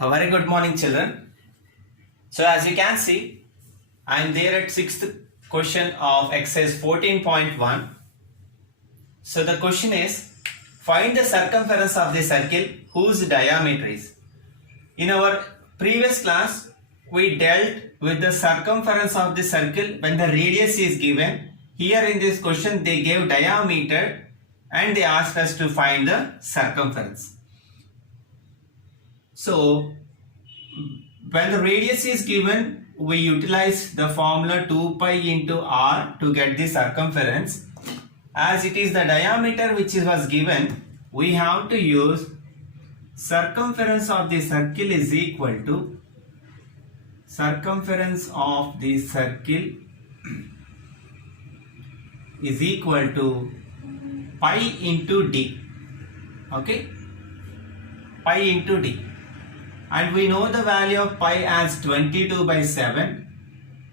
A very good morning, children. So as you can see, I am there at 6th question of exercise 14.1. So the question is, find the circumference of the circle whose diameter is. In our previous class, we dealt with the circumference of the circle when the radius is given. Here in this question, they gave diameter and they asked us to find the circumference. So when the radius is given, we utilize the formula 2 pi into r to get the circumference. As it is the diameter which was given, we have to use circumference of the circle is equal to circumference of the circle is equal to pi into d. Okay, pi into d. And we know the value of pi as 22 by 7.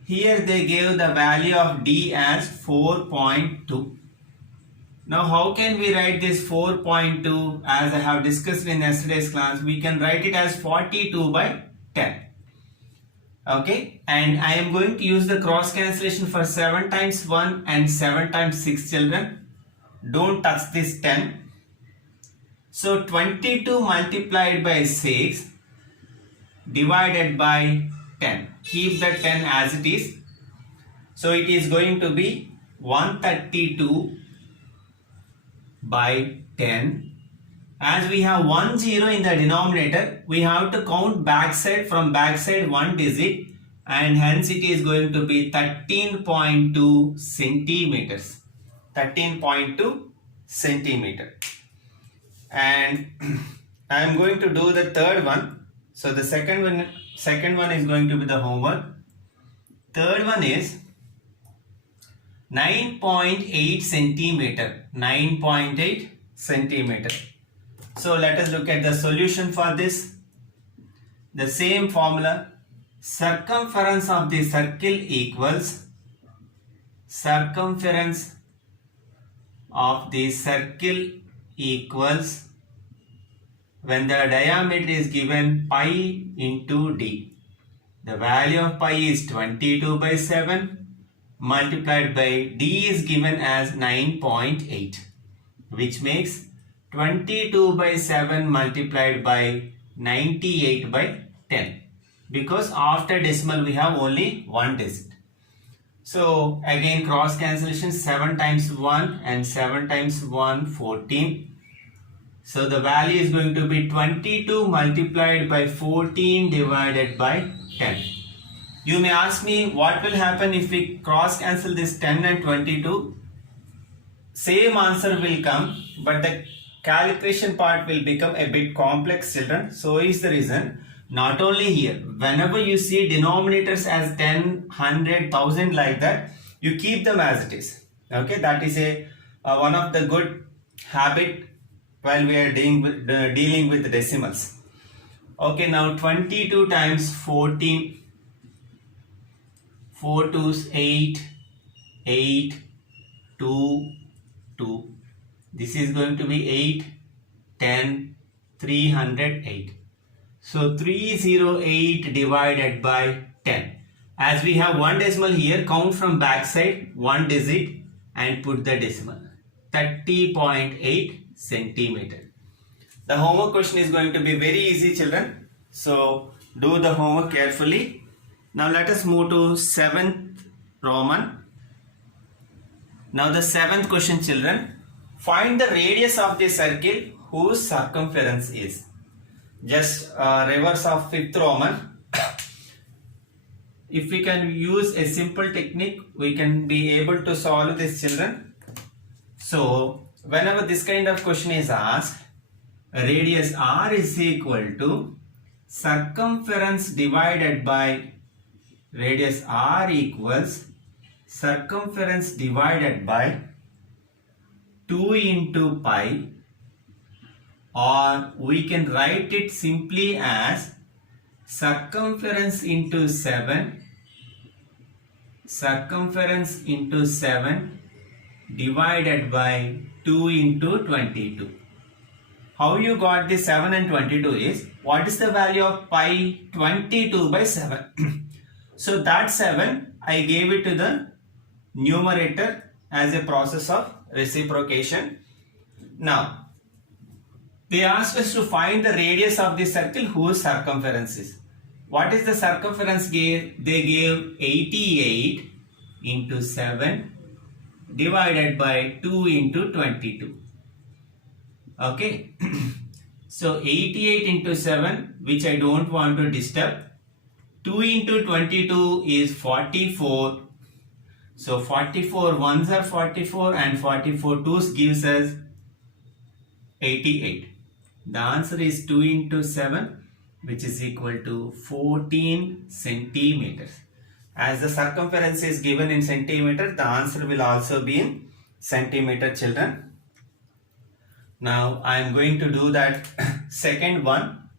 Here they gave the value of d as 4.2. Now how can we write this 4.2? As I have discussed in yesterday's class, we can write it as 42 by 10. Okay, and I am going to use the cross cancellation for 7 times 1 and 7 times 6, children. Don't touch this 10. So 22 multiplied by 6 divided by 10. Keep the 10 as it is. So it is going to be 132 by 10. As we have 1 0 in the denominator, we have to count backside from backside one digit, and hence it is going to be 13.2 centimeters. 13.2 centimeter. And I am going to do the third one. So the second one is going to be the homework. Third one is 9.8 centimeter. 9.8 centimeter. So let us look at the solution for this. The same formula. Circumference of the circle equals circumference of the circle equals, when the diameter is given, pi into d. The value of pi is 22 by 7 multiplied by d is given as 9.8, which makes 22 by 7 multiplied by 98 by 10, because after decimal we have only one digit. So again cross cancellation, 7 times 1 and 7 times 1, 14. So the value is going to be 22 multiplied by 14 divided by 10. You may ask me what will happen if we cross cancel this 10 and 22. Same answer will come, but the calculation part will become a bit complex, children. So is the reason. Not only here, whenever you see denominators as 10, 100, 1000 like that, you keep them as it is. Okay, that is one of the good habit while we are dealing with decimals. Okay, now 22 times 14, 4 2s 8, 8, 2, 2. This is going to be 8, 10, 308. So 308 divided by 10. As we have one decimal here, count from backside one digit and put the decimal. 30.8 centimeter. The homework question is going to be very easy, children. So do the homework carefully. Now let us move to 7th Roman. Now the 7th question, children. Find the radius of the circle whose circumference is. Just reverse of 5th Roman. If we can use a simple technique, we can be able to solve this, children. So whenever this kind of question is asked, radius r is equal to circumference divided by radius r equals circumference divided by 2 into pi, or we can write it simply as circumference into 7 divided by 2 into 22. how you got the 7 and 22 is, what is the value of pi 22 by 7? So that 7 I gave it to the numerator as a process of reciprocation. Now they asked us to find the radius of the circle whose circumference is. What is the circumference gave? They gave 88 into 7 divided by 2 into 22. Okay. So 88 into 7, which I don't want to disturb. 2 into 22 is 44. So 44 ones are 44 and 44 twos gives us 88. The answer is 2 into 7, which is equal to 14 centimeters. As the circumference is given in centimeter, the answer will also be in centimeter, children. Now I am going to do that second one.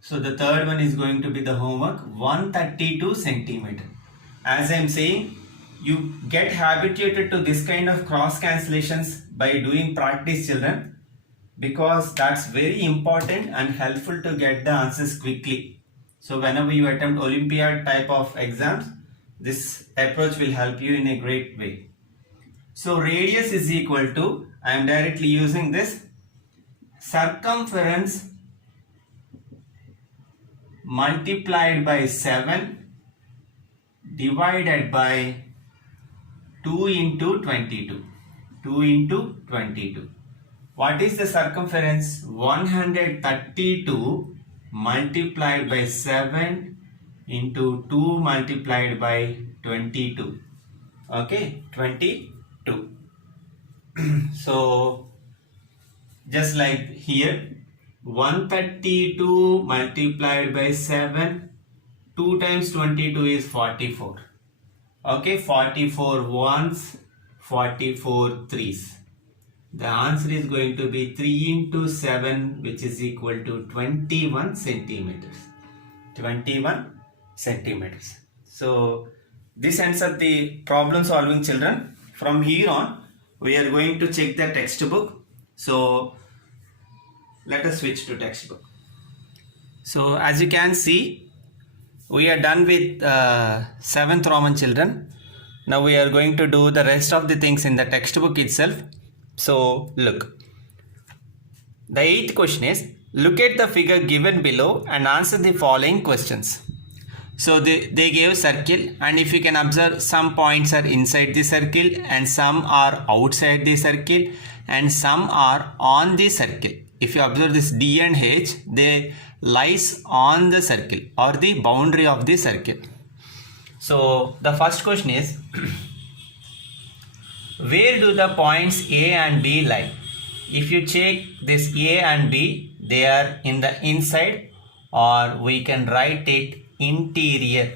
So the third one is going to be the homework, 132 centimeter. As I am saying, you get habituated to this kind of cross cancellations by doing practice, children, because that's very important and helpful to get the answers quickly. So whenever you attempt Olympiad type of exams, this approach will help you in a great way. So radius is equal to, I am directly using this, circumference multiplied by 7 divided by 2 into 22. 2 into 22. What is the circumference? 132 multiplied by 7 into 2 multiplied by 22. Okay, 22. So just like here, 132 multiplied by 7, 2 times 22 is 44. Okay, 44 ones, 44 threes. The answer is going to be 3 into 7, which is equal to 21 centimeters. 21 centimeters. So this ends up the problem solving, children. From here on, we are going to check the textbook. So let us switch to textbook. So as you can see, we are done with 7th Roman, children. Now we are going to do the rest of the things in the textbook itself. So look, the 8th question is, look at the figure given below and answer the following questions. So they gave circle, and if you can observe, some points are inside the circle and some are outside the circle and some are on the circle. If you observe this D and H, they lies on the circle or the boundary of the circle. So the first question is, where do the points A and B lie? If you check this A and B, they are in the inside, or we can write it interior.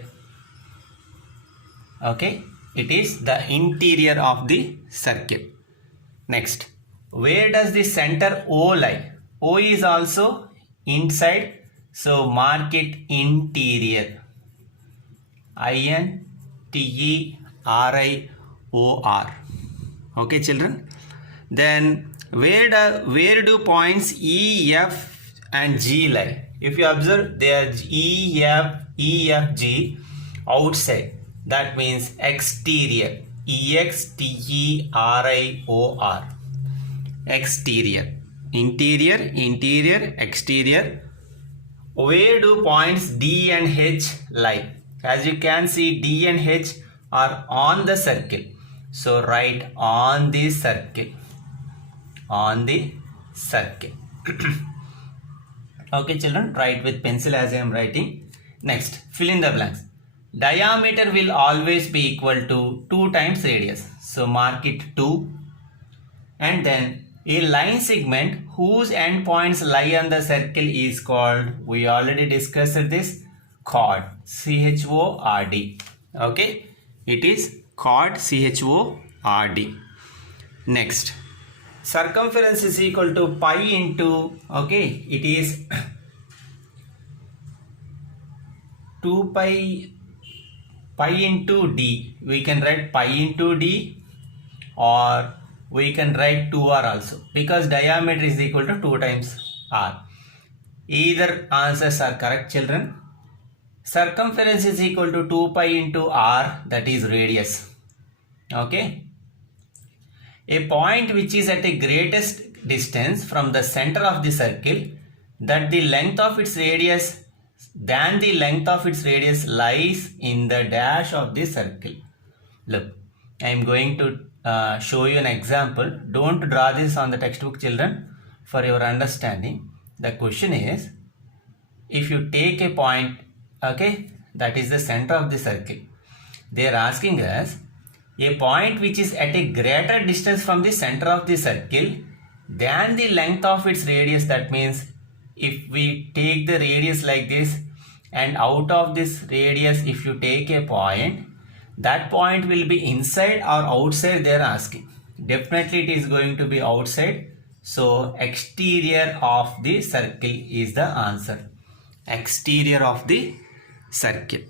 Okay, it is the interior of the circle. Next, where does the center O lie? O is also inside, so mark it interior. INTERIOR. Okay, children. Then where do points E, F and G lie? If you observe, they are E, F, G outside. That means exterior. EXTERIOR. Exterior. Interior, exterior. Where do points D and H lie? As you can see, D and H are on the circle. So write on the circle. On the circle. Okay, children, write with pencil as I am writing. Next, fill in the blanks. Diameter will always be equal to 2 times radius. So mark it 2. And then a line segment whose endpoints lie on the circle is called, we already discussed this, chord. CHORD. Okay, it is chord, CHORD. Next, circumference is equal to pi into, okay, it is 2 pi into d. We can write pi into d, or we can write 2r also, because diameter is equal to 2 times r. Either answers are correct, children. Circumference is equal to 2 pi into r, that is radius. Okay. A point which is at a greatest distance from the center of the circle, that the length of its radius than the length of its radius lies in the dash of the circle. Look, I am going to show you an example. Don't draw this on the textbook, children, for your understanding. The question is, if you take a point, okay, that is the center of the circle, they are asking us a point which is at a greater distance from the center of the circle than the length of its radius. That means if we take the radius like this, and out of this radius if you take a point, that point will be inside or outside, they are asking. Definitely it is going to be outside. So exterior of the circle is the answer. Exterior of the circle.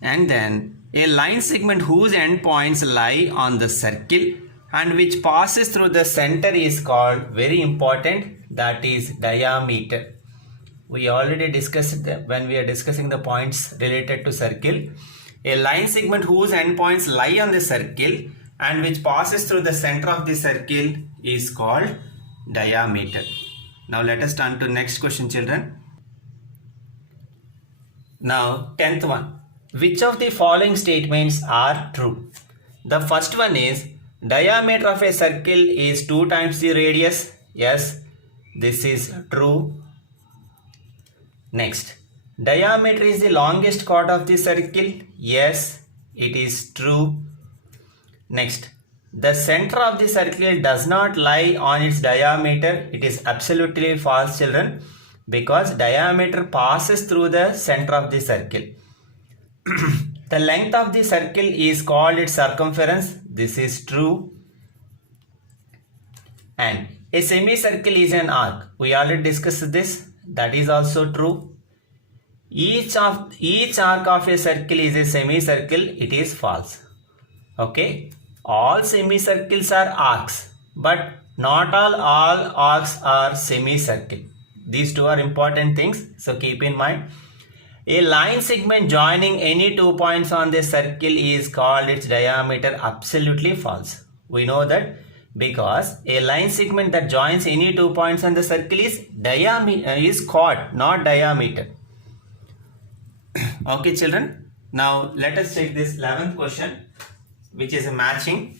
And then a line segment whose endpoints lie on the circle and which passes through the center is called, very important, that is diameter. We already discussed that when we are discussing the points related to circle. A line segment whose endpoints lie on the circle and which passes through the center of the circle is called diameter. Now let us turn to next question, children. Now 10th one. Which of the following statements are true? The first one is, diameter of a circle is 2 times the radius. Yes, this is true. Next, diameter is the longest chord of the circle. Yes, it is true. Next, the center of the circle does not lie on its diameter. It is absolutely false, children, because diameter passes through the center of the circle. The length of the circle is called its circumference. This is true. And a semicircle is an arc. We already discussed this. That is also true. Each arc of a circle is a semicircle. It is false. Okay. All semicircles are arcs, but not all arcs are semicircle. These two are important things, so keep in mind. A line segment joining any 2 points on the circle is called its diameter. Absolutely false. We know that because a line segment that joins any 2 points on the circle is chord, not diameter. Okay, children. Now let us take this 11th question, which is a matching.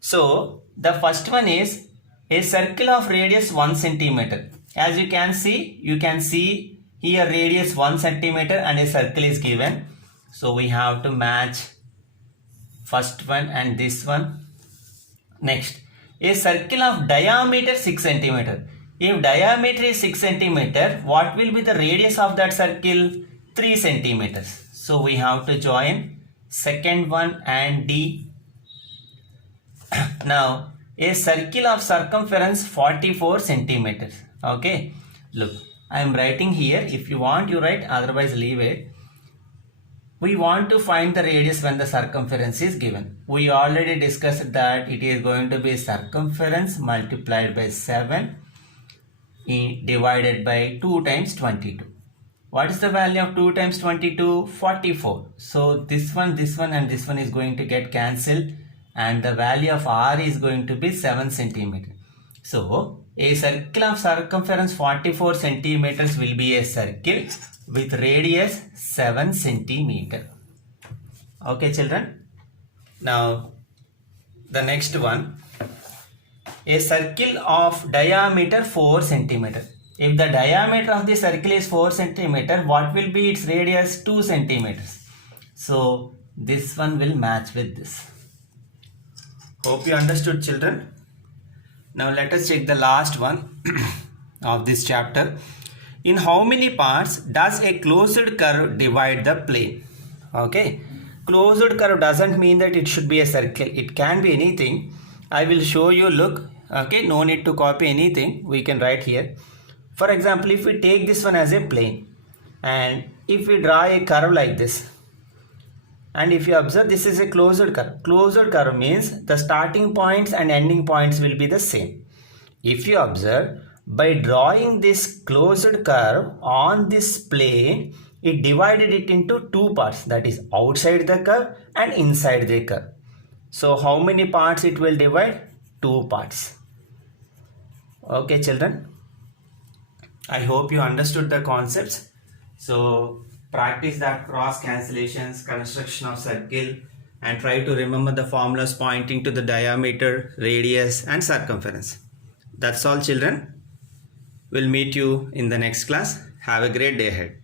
So the first one is a circle of radius 1 centimeter. As you can see here radius 1 centimeter and a circle is given. So we have to match first one and this one. Next, a circle of diameter 6 centimeter. If diameter is 6 centimeter, what will be the radius of that circle? 3 centimeters. So we have to join second one and D. Now, a circle of circumference 44 centimeters. Okay, look, I am writing here. If you want, you write, otherwise leave it. We want to find the radius when the circumference is given. We already discussed that it is going to be circumference multiplied by 7 divided by 2 times 22. What is the value of 2 times 22? 44. So this one and this one is going to get cancelled, and the value of r is going to be 7 centimeter. So a circle of circumference 44 centimeters will be a circle with radius 7 centimeter. Okay, children. Now the next one, a circle of diameter 4 centimeter. If the diameter of the circle is 4 centimeter, what will be its radius? 2 centimeters. So this one will match with this. Hope you understood, children. Now let us check the last one of this chapter. In how many parts does a closed curve divide the plane? Okay, closed curve doesn't mean that it should be a circle. It can be anything. I will show you. Look, okay, no need to copy anything. We can write here. For example, if we take this one as a plane, and if we draw a curve like this, And if you observe, this is a closed curve. Closed curve means the starting points and ending points will be the same. If you observe, by drawing this closed curve on this plane, it divided it into two parts, that is outside the curve and inside the curve. So how many parts it will divide? Two parts. Okay children, I hope you understood the concepts. So practice that cross cancellations, construction of circle, and try to remember the formulas pointing to the diameter, radius and circumference. That's all children. We'll meet you in the next class. Have a great day ahead.